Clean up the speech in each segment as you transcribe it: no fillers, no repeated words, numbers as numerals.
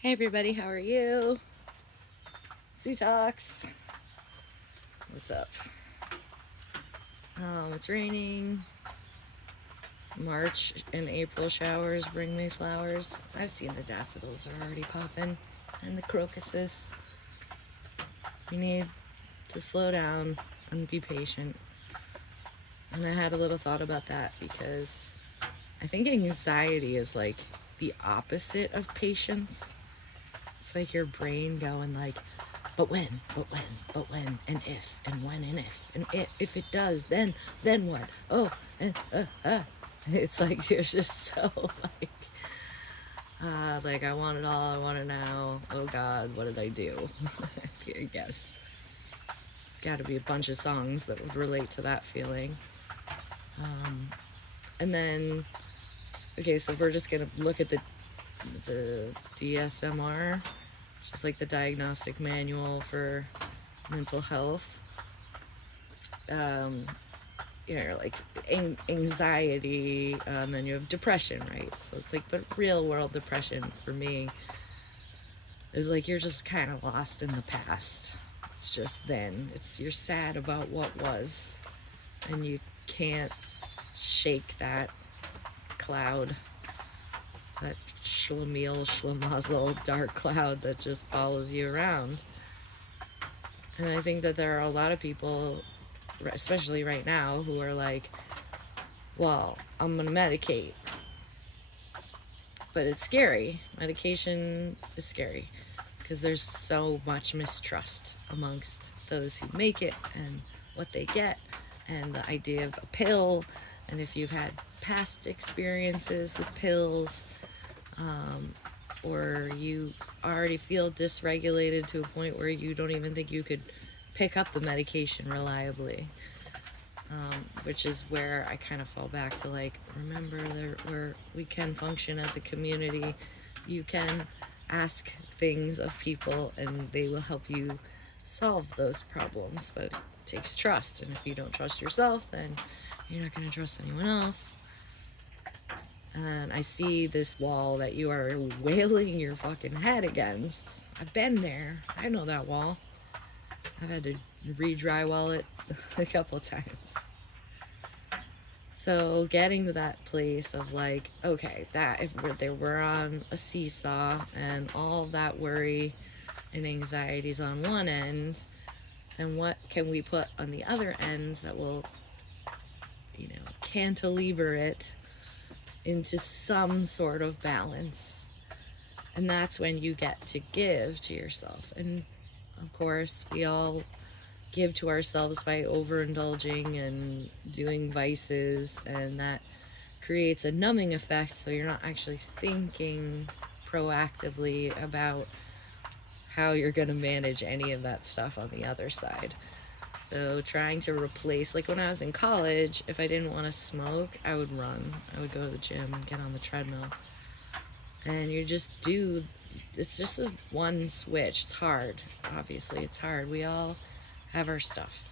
Hey everybody, how are you? Sue Talks. What's up? It's raining. March and April showers bring me flowers. I've seen the daffodils are already popping and the crocuses. You need to slow down and be patient. And I had a little thought about that because I think anxiety is like the opposite of patience. It's like your brain going like, but when, and if, and when, and if it does, then what? Oh, and it's like you're just so like I want it all, I want it now. Oh God, what did I do? I guess it's got to be a bunch of songs that would relate to that feeling. And then, okay, so we're just gonna look at the DSMR, just like the diagnostic manual for mental health. Like anxiety, and then you have depression, right? So it's like, but real world depression for me is like you're just kind of lost in the past. It's just then. You're sad about what was, and you can't shake that cloud, that schlemazel dark cloud that just follows you around. And I think that there are a lot of people, especially right now, who are like, well, I'm gonna medicate. But it's scary. Medication is scary because there's so much mistrust amongst those who make it and what they get, and the idea of a pill. And if you've had past experiences with pills, or you already feel dysregulated to a point where you don't even think you could pick up the medication reliably, which is where I kind of fall back to like, remember where we can function as a community. You can ask things of people and they will help you solve those problems, but it takes trust. And if you don't trust yourself, then you're not going to trust anyone else. And I see this wall that you are wailing your fucking head against. I've been there. I know that wall. I've had to re-drywall it a couple times. So getting to that place of like, okay, that if we're on a seesaw and all that worry and anxieties on one end, then what can we put on the other end that will, cantilever it into some sort of balance? And that's when you get to give to yourself. And of course, we all give to ourselves by overindulging and doing vices, and that creates a numbing effect, so you're not actually thinking proactively about how you're going to manage any of that stuff on the other side. So trying to replace, like when I was in college, if I didn't want to smoke, I would run. I would go to the gym and get on the treadmill. And you just do, it's just this one switch. It's hard. Obviously, it's hard. We all have our stuff.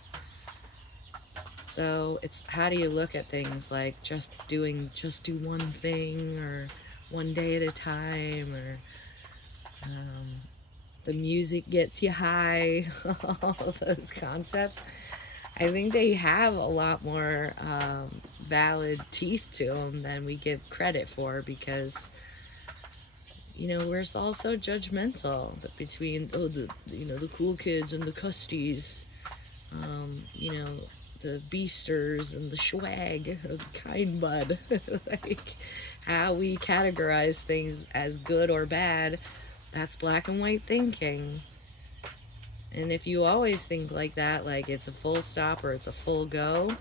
So it's, how do you look at things like just do one thing, or one day at a time, or the music gets you high, all of those concepts. I think they have a lot more valid teeth to them than we give credit for, because we're all so judgmental between the cool kids and the custies, the beasters and the swag, or the kind bud. Like how we categorize things as good or bad, that's black and white thinking. And if you always think like that, like it's a full stop or it's a full go,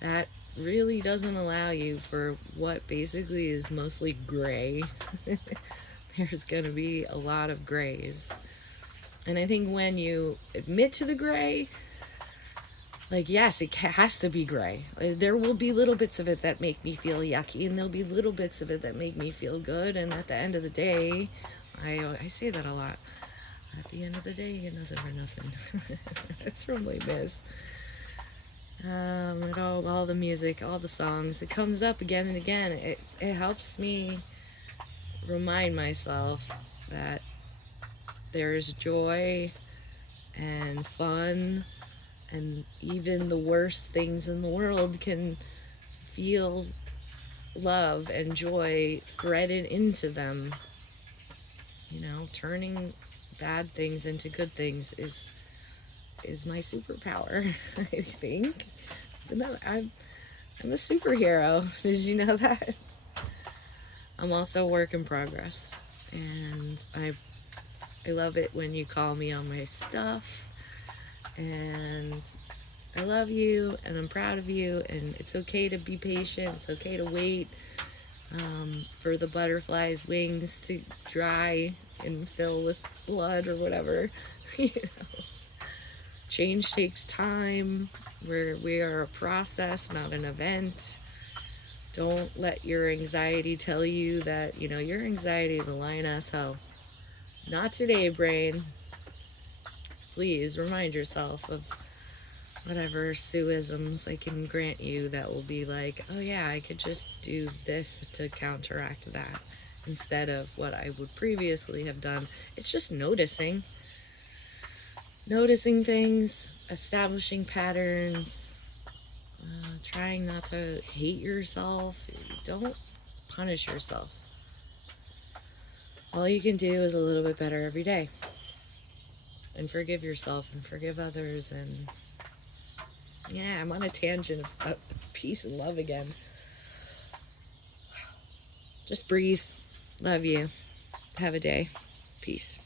that really doesn't allow you for what basically is mostly gray. There's going to be a lot of grays. And I think when you admit to the gray, like, yes, it has to be gray. There will be little bits of it that make me feel yucky, and there'll be little bits of it that make me feel good. And at the end of the day, I say that a lot. At the end of the day, you get nothing for nothing. It's from Les Mis. And all the music, all the songs, it comes up again and again. It helps me remind myself that there's joy and fun, and even the worst things in the world can feel love and joy threaded into them. You know, turning bad things into good things is my superpower. I think it's another. I'm a superhero. Did you know that? I'm also a work in progress, and I love it when you call me on my stuff, and I love you, and I'm proud of you, and it's okay to be patient. It's okay to wait for the butterfly's wings to dry and fill with blood or whatever. You know, change takes time. We are a process, not an event. Don't let your anxiety tell you that, you know, your anxiety is a lying ass hoe. Not today, brain. Please remind yourself of whatever suisms I can grant you that will be like, oh yeah, I could just do this to counteract that instead of what I would previously have done. It's just noticing things, establishing patterns, trying not to hate yourself. Don't punish yourself. All you can do is a little bit better every day. And forgive yourself and forgive others. And yeah, I'm on a tangent of peace and love again. Just breathe. Love you. Have a day. Peace.